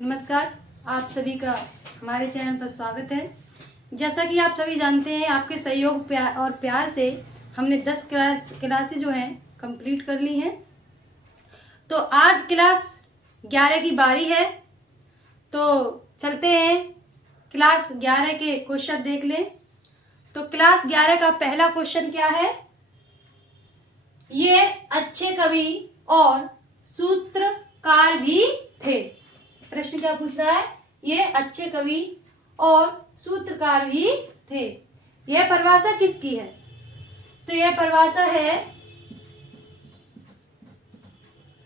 नमस्कार, आप सभी का हमारे चैनल पर स्वागत है। जैसा कि आप सभी जानते हैं, आपके सहयोग और प्यार से हमने 10 क्लासें जो हैं कंप्लीट कर ली हैं। तो आज क्लास 11 की बारी है, तो चलते हैं क्लास 11 के क्वेश्चन देख लें। तो क्लास 11 का पहला क्वेश्चन क्या है? ये अच्छे कवि और सूत्रकार भी थे। प्रश्न क्या पूछ रहा है? ये अच्छे कवि और सूत्रकार भी थे। यह परिभाषा किसकी है? तो यह परिभाषा है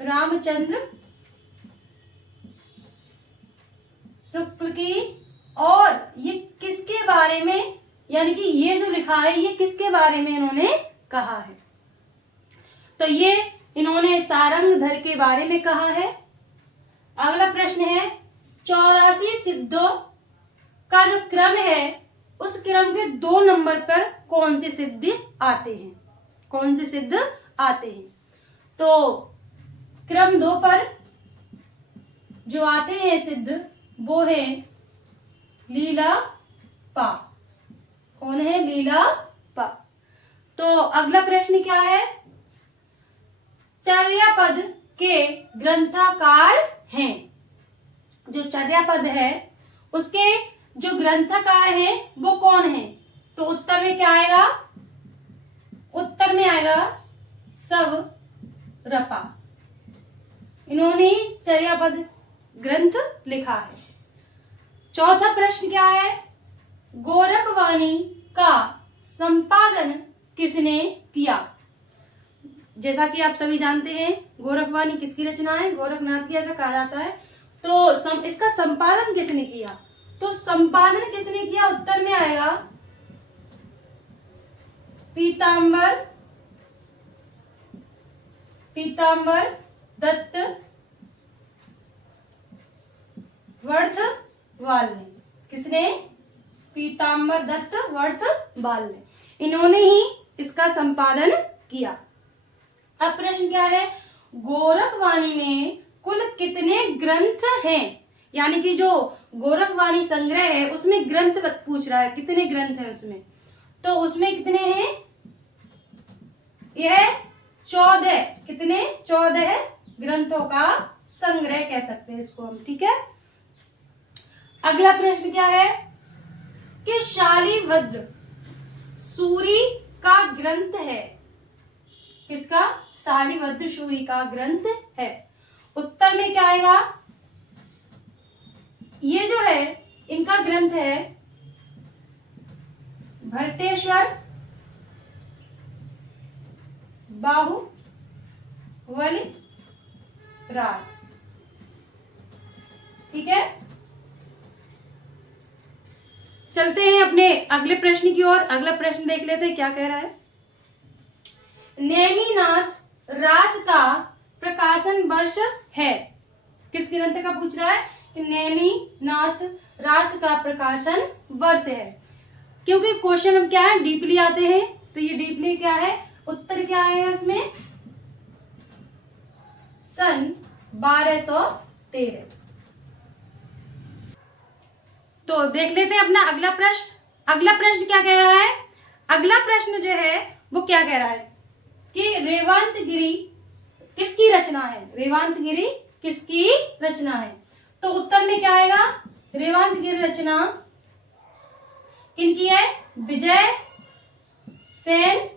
रामचंद्र शुक्ल की। और ये किसके बारे में, यानी कि ये जो लिखा है ये किसके बारे में इन्होंने कहा है? तो ये इन्होंने सारंगधर के बारे में कहा है। अगला प्रश्न है 84 सिद्धों का जो क्रम है उस क्रम के 2 नंबर पर कौन से सिद्ध आते हैं? कौन से सिद्ध आते हैं? तो क्रम 2 पर जो आते हैं सिद्ध वो है लीला पा। कौन है? लीला पा। तो अगला प्रश्न क्या है? चर्यापद के ग्रंथकार हैं। जो चर्यापद है उसके जो ग्रंथकार हैं वो कौन है? तो उत्तर में क्या आएगा? उत्तर में आएगा सवरपा। इन्होंने चर्यापद ग्रंथ लिखा है। चौथा प्रश्न क्या है? गोरखवाणी का संपादन किसने किया? जैसा कि आप सभी जानते हैं गोरखवाणी किसकी रचना है? गोरखनाथ की, ऐसा कहा जाता है। तो इसका संपादन किसने किया? तो संपादन किसने किया? उत्तर में आएगा पीताम्बर दत्त वर्धवाल ने। किसने? पीताम्बर दत्त वर्धवाल ने। इन्होंने ही इसका संपादन किया। अब प्रश्न क्या है? गोरखवाणी में कुल कितने ग्रंथ हैं? यानी कि जो गोरखवाणी संग्रह है उसमें ग्रंथ पूछ रहा है, कितने ग्रंथ है उसमें? तो उसमें कितने हैं? यह 14। कितने? 14 ग्रंथों का संग्रह कह सकते हैं इसको हम, ठीक है। अगला प्रश्न क्या है कि शालिभद्र सूरी का ग्रंथ है। किसका? शालिभद्र सूरी का ग्रंथ है। उत्तर में क्या आएगा? ये जो है इनका ग्रंथ है भट्टेश्वर बाहुबली रास, ठीक है। चलते हैं अपने अगले प्रश्न की ओर। अगला प्रश्न देख लेते हैं क्या कह रहा है। नेमिनाथ रास का प्रकाशन वर्ष है। किस ग्रंथ का पूछ रहा है? कि नेमिनाथ रास का प्रकाशन वर्ष है। क्योंकि क्वेश्चन अब क्या है, डीपली आते हैं, तो ये डीपली क्या है? उत्तर क्या है इसमें? सन 1213। तो देख लेते हैं अपना अगला प्रश्न। अगला प्रश्न क्या कह रहा है? अगला प्रश्न जो है वो क्या कह रहा है कि रेवंतगिरी किसकी रचना है? रेवंतगिरी किसकी रचना है? तो उत्तर में क्या आएगा? रेवंतगिरी रचना किनकी है? विजय सेन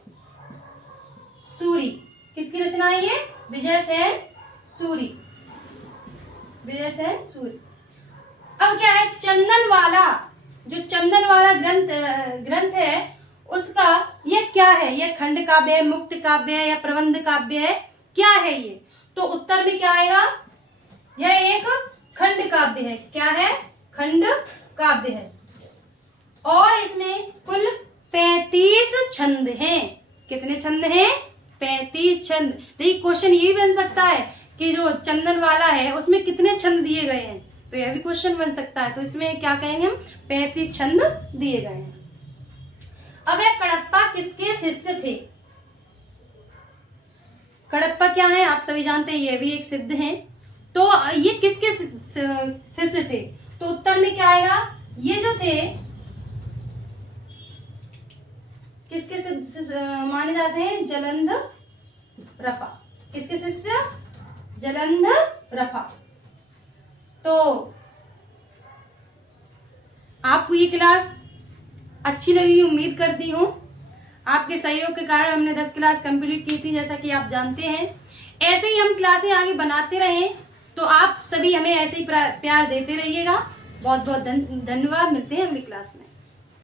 सूरी। किसकी रचना है ये? विजय सेन सूरी। विजय सेन सूरी। अब क्या है? चंदनवाला, जो चंदनवाला ग्रंथ है उसका यह क्या है? यह खंड काव्य है, मुक्त काव्य है या प्रबंध काव्य है? क्या है ये? तो उत्तर में क्या आएगा? यह एक खंड काव्य है। क्या है? खंड काव्य है। और इसमें कुल 35 छंद हैं। कितने छंद हैं? 35 छंद। देखिए क्वेश्चन ये भी बन सकता है कि जो चंदनवाला है उसमें कितने छंद दिए गए हैं, तो यह भी क्वेश्चन बन सकता है। तो इसमें क्या कहेंगे हम? 35 छंद दिए गए हैं। अब कडप्पा किसके शिष्य थे? कडप्पा क्या है? आप सभी जानते हैं, ये भी एक सिद्ध हैं। तो ये किसके शिष्य थे? तो उत्तर में क्या आएगा? ये जो थे किसके माने जाते हैं? जलंधरप्पा। किसके शिष्य? जलंधरप्पा। तो आपको ये क्लास अच्छी लगी उम्मीद करती हूँ। आपके सहयोग के कारण हमने 10 क्लास कंप्लीट की थी, जैसा कि आप जानते हैं। ऐसे ही हम क्लासें आगे बनाते रहें, तो आप सभी हमें ऐसे ही प्यार देते रहिएगा। बहुत बहुत धन्यवाद। मिलते हैं अगली क्लास में।